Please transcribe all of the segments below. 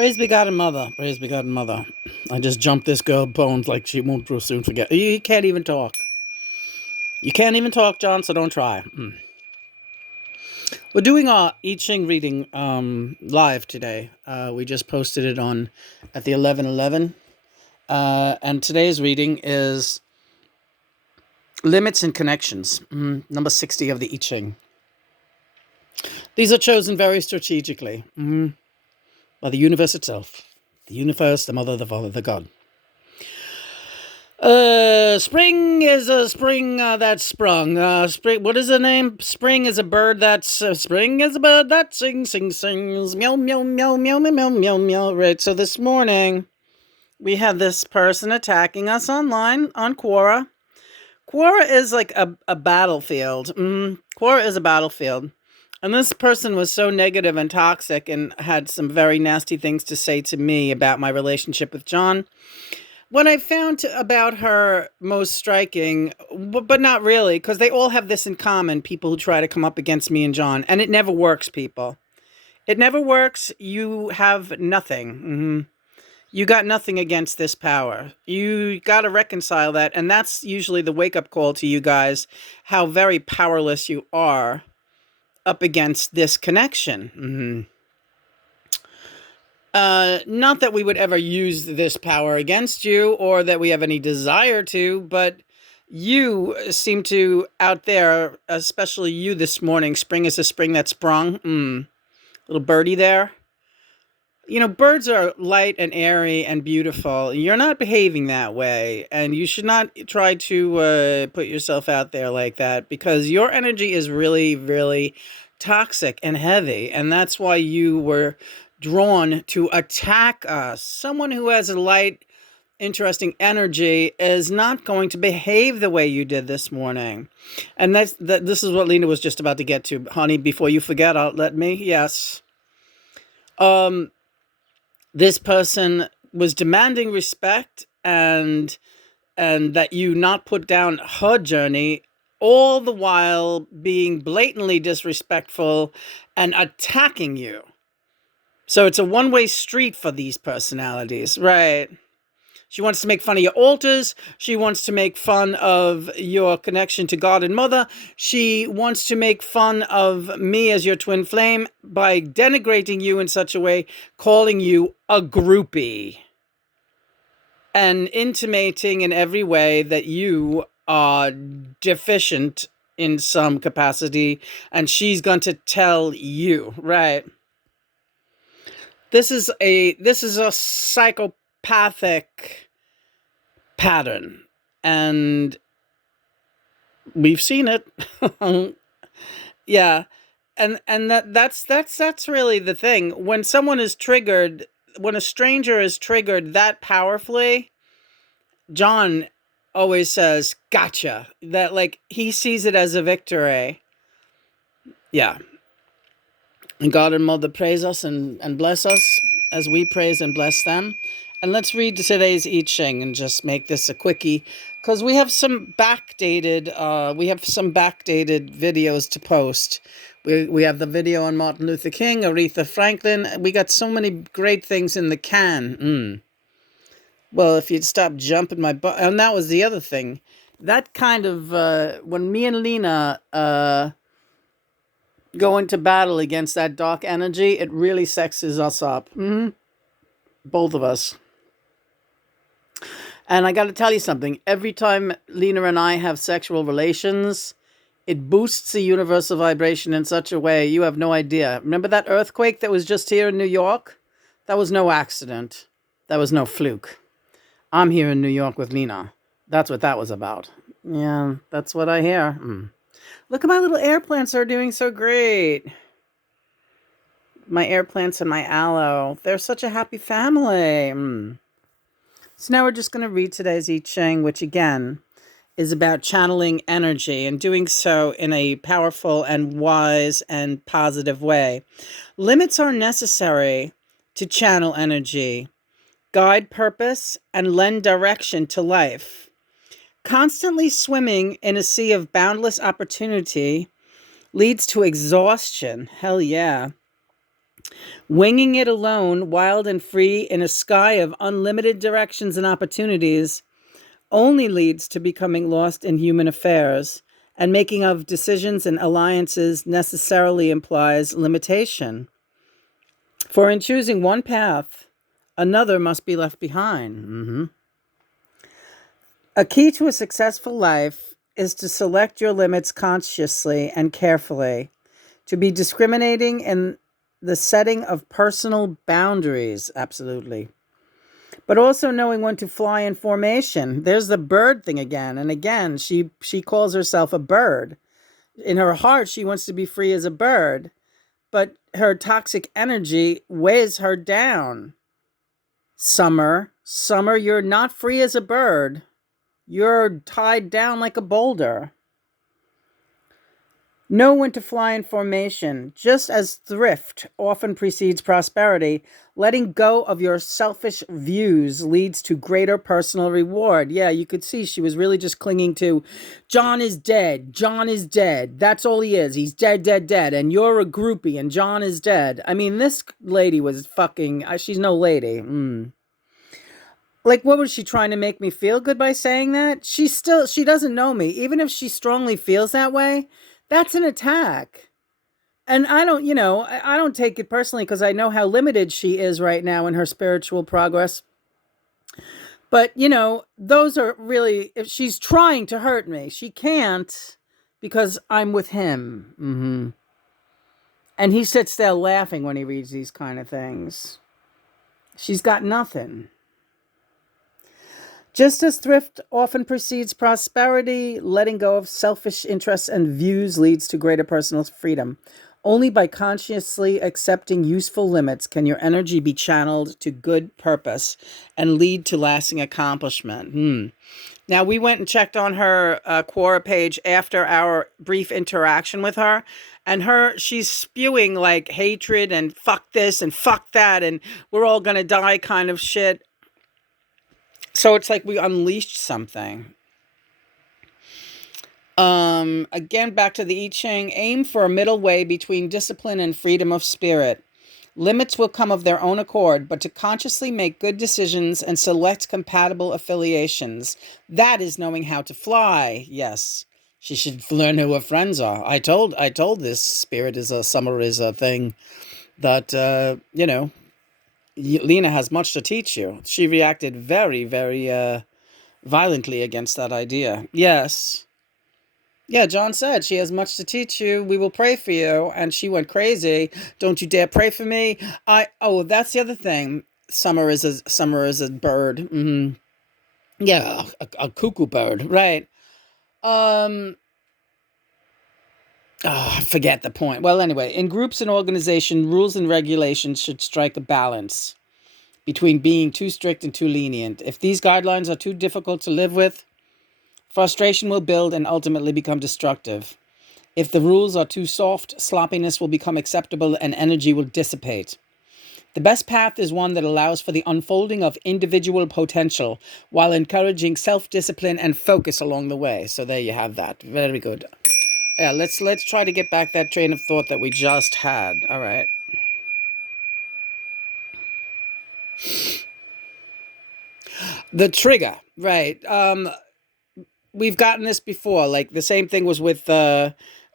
Praise be God and Mother. Praise be God and Mother. I just jumped this girl bones like she won't soon forget. You can't even talk. You can't even talk, John, so don't try. We're doing our I Ching reading live today. We just posted it on at the 11:11. And today's reading is Limits and Connections, number 60 of the I Ching. These are chosen very strategically by the universe itself. The universe, the Mother, the Father, the God. Spring is a spring that sprung. Spring. What is the name? Spring is a bird that's. Spring is a bird that sings. Meow, meow, meow, meow, meow, meow, meow, meow. Right. So this morning, we had this person attacking us online on Quora. Quora is like a battlefield. Quora is a battlefield. And this person was so negative and toxic and had some very nasty things to say to me about my relationship with John. What I found about her most striking, but not really, because they all have this in common, people who try to come up against me and John, and it never works, people. It never works. You have nothing. You got nothing against this power. You got to reconcile that, and that's usually the wake-up call to you guys, how very powerless you are up against this connection. Not that we would ever use this power against you or that we have any desire to, but you seem to out there, especially you this morning, spring is a spring that sprung. Little birdie there. You know, birds are light and airy and beautiful. You're not behaving that way, and you should not try to put yourself out there like that because your energy is really, really toxic and heavy, and that's why you were drawn to attack us. Someone who has a light, interesting energy is not going to behave the way you did this morning. And this is what Lena was just about to get to. Honey, before you forget, let me. Yes. This person was demanding respect and that you not put down her journey, all the while being blatantly disrespectful and attacking you. So it's a one-way street for these personalities, right? She wants to make fun of your altars. She wants to make fun of your connection to God and Mother. She wants to make fun of me as your twin flame by denigrating you in such a way, calling you a groupie, and intimating in every way that you are deficient in some capacity, and she's going to tell you, right? This is a psychopathic pattern, and we've seen it. Yeah, and that's really the thing. When someone is triggered, when a stranger is triggered that powerfully, John always says, "Gotcha." That like he sees it as a victory. Yeah. And God and Mother praise us and bless us as we praise and bless them. And let's read today's I Ching and just make this a quickie, because we have some backdated videos to post. We have the video on Martin Luther King, Aretha Franklin. We got so many great things in the can. Well, if you'd stop jumping my butt, and that was the other thing. That kind of when me and Lena go into battle against that dark energy, it really sexes us up. Both of us. And I got to tell you something. Every time Lena and I have sexual relations, it boosts the universal vibration in such a way you have no idea. Remember that earthquake that was just here in New York? That was no accident. That was no fluke. I'm here in New York with Lena. That's what that was about. Yeah, that's what I hear. Look at my little air plants are doing so great. My air plants and my aloe. They're such a happy family. So now we're just going to read today's I Ching, which again is about channeling energy and doing so in a powerful and wise and positive way. Limits are necessary to channel energy, guide purpose, and lend direction to life. Constantly swimming in a sea of boundless opportunity leads to exhaustion. Hell yeah. Winging it alone, wild and free in a sky of unlimited directions and opportunities, only leads to becoming lost in human affairs, and making of decisions and alliances necessarily implies limitation. For in choosing one path, another must be left behind. A key to a successful life is to select your limits consciously and carefully, to be discriminating in the setting of personal boundaries, absolutely. But also knowing when to fly in formation. There's the bird thing again. And again, she calls herself a bird. In her heart, she wants to be free as a bird, but her toxic energy weighs her down. Summer, you're not free as a bird. You're tied down like a boulder. Know when to fly in formation. Just as thrift often precedes prosperity, letting go of your selfish views leads to greater personal reward. Yeah, you could see she was really just clinging to John is dead. John is dead. That's all he is. He's dead, dead, dead. And you're a groupie and John is dead. I mean, this lady was fucking, she's no lady. Like, what was she trying to make me feel good by saying that? She doesn't know me. Even if she strongly feels that way, that's an attack. And I don't, I don't take it personally because I know how limited she is right now in her spiritual progress. But, those are really, if she's trying to hurt me, she can't because I'm with him. And he sits there laughing when he reads these kind of things. She's got nothing. Just as thrift often precedes prosperity, letting go of selfish interests and views leads to greater personal freedom. Only by consciously accepting useful limits can your energy be channeled to good purpose and lead to lasting accomplishment. Now, we went and checked on her Quora page after our brief interaction with her, and she's spewing like hatred and fuck this and fuck that, and we're all gonna die kind of shit. So it's like we unleashed something. Again, back to the I Ching, aim for a middle way between discipline and freedom of spirit. Limits will come of their own accord, but to consciously make good decisions and select compatible affiliations, that is knowing how to fly. Yes, she should learn who her friends are. I told this spirit summer is a thing that, Lena has much to teach you. She reacted very, very, violently against that idea. Yes. Yeah, John said she has much to teach you. We will pray for you. And she went crazy. Don't you dare pray for me. That's the other thing. Summer is a bird. Yeah, a cuckoo bird, right? I forget the point. Well, anyway, in groups and organizations, rules and regulations should strike a balance between being too strict and too lenient. If these guidelines are too difficult to live with, frustration will build and ultimately become destructive. If the rules are too soft, sloppiness will become acceptable and energy will dissipate. The best path is one that allows for the unfolding of individual potential while encouraging self-discipline and focus along the way. So there you have that. Very good. Yeah, let's try to get back that train of thought that we just had. All right. The trigger, right. We've gotten this before. Like the same thing was with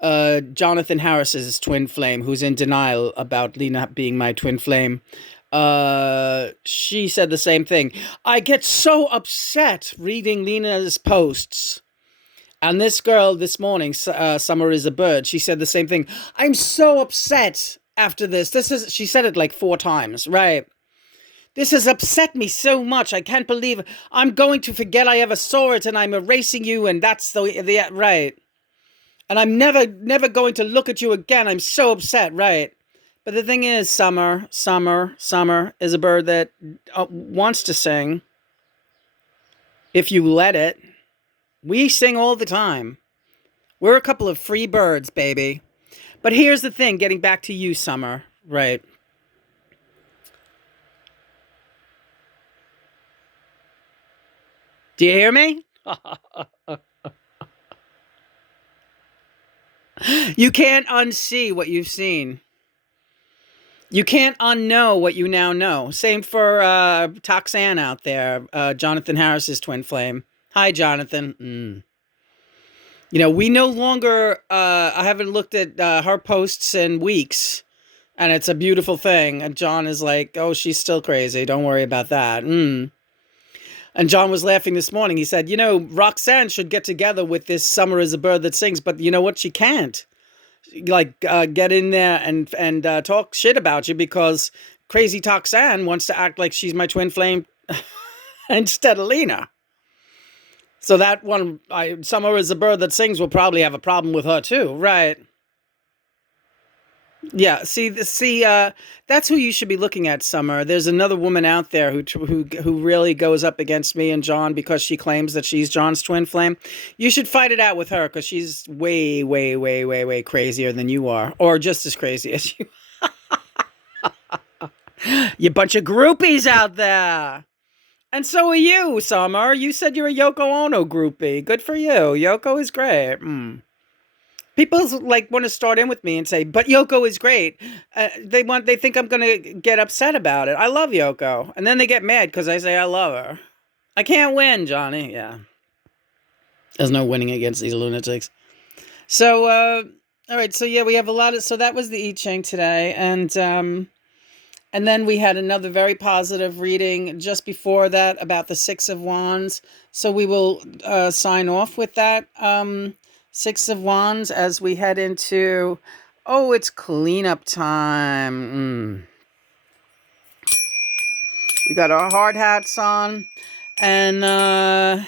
Jonathan Harris's twin flame, who's in denial about Lena being my twin flame. She said the same thing. I get so upset reading Lena's posts. And this girl this morning, Summer is a bird, she said the same thing. I'm so upset after this. She said it like 4 times, right? This has upset me so much. I can't believe I'm going to forget I ever saw it and I'm erasing you and that's the right. And I'm never going to look at you again. I'm so upset, right? But the thing is, Summer is a bird that wants to sing. If you let it. We sing all the time. We're a couple of free birds, baby. But here's the thing, getting back to you, Summer, right? Do you hear me? You can't unsee what you've seen. You can't unknow what you now know. Same for Toxanne out there, Jonathan Harris's twin flame. Hi, Jonathan. We no longer, I haven't looked at her posts in weeks, and it's a beautiful thing. And John is like, oh, she's still crazy. Don't worry about that. And John was laughing this morning. He said, Roxanne should get together with this Summer is a Bird That Sings, but you know what? She can't. Get in there and talk shit about you because crazy Toxanne wants to act like she's my twin flame instead of Lena. So that one, Summer is a Bird That Sings, will probably have a problem with her too, right? Yeah, see, that's who you should be looking at, Summer. There's another woman out there who really goes up against me and John because she claims that she's John's twin flame. You should fight it out with her because she's way, way, way, way, way crazier than you are, or just as crazy as you. You bunch of groupies out there. And so are you, Summer. You said you're a Yoko Ono groupie. Good for you. Yoko is great. People want to start in with me and say, "But Yoko is great." They think I'm gonna get upset about it. I love Yoko, and then they get mad because I say I love her. I can't win, Johnny. Yeah, there's no winning against these lunatics. So, all right. So yeah, we have a lot of. So that was the I Ching today, and then we had another very positive reading just before that about the Six of Wands. So we will sign off with that. Six of Wands as we head into, it's cleanup time. We got our hard hats on. And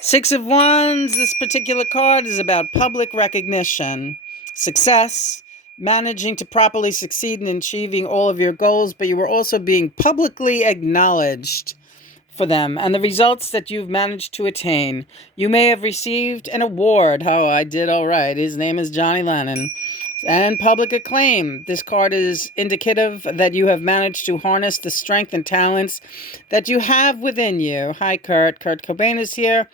Six of Wands, this particular card is about public recognition, success, managing to properly succeed in achieving all of your goals, but you are also being publicly acknowledged for them and the results that you've managed to attain. You may have received an award. Oh, I did all right. His name is Johnny Lennon. And public acclaim. This card is indicative that you have managed to harness the strength and talents that you have within you. Hi, Kurt. Kurt Cobain is here.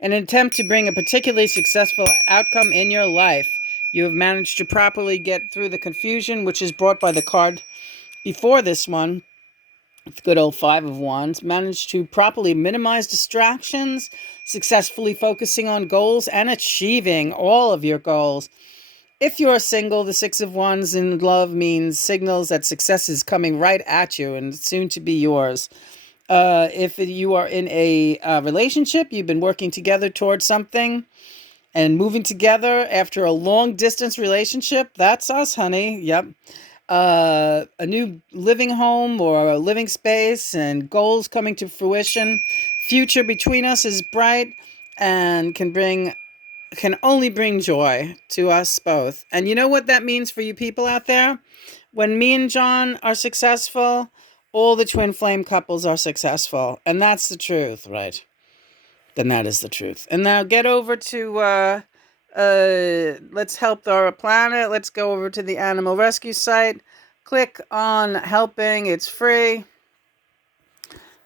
In an attempt to bring a particularly successful outcome in your life, you have managed to properly get through the confusion which is brought by the card before this one. The good old Five of Wands, managed to properly minimize distractions, successfully focusing on goals and achieving all of your goals. If you're single, the Six of Wands in love means signals that success is coming right at you and soon to be yours. If you are in a relationship, you've been working together towards something and moving together after a long distance relationship. That's us, honey. Yep. A new living home or a living space and goals coming to fruition. Future between us is bright and can only bring joy to us both. And you know what that means for you people out there? When me and John are successful, all the twin flame couples are successful. And that's the truth, right? Then that is the truth. And now get over to let's help our planet. Let's go over to the animal rescue site. Click on helping. It's free.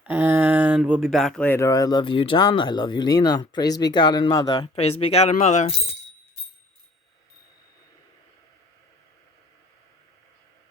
And we'll be back later. I love you, John. I love you, Lena. Praise be God and Mother. Praise be God and Mother.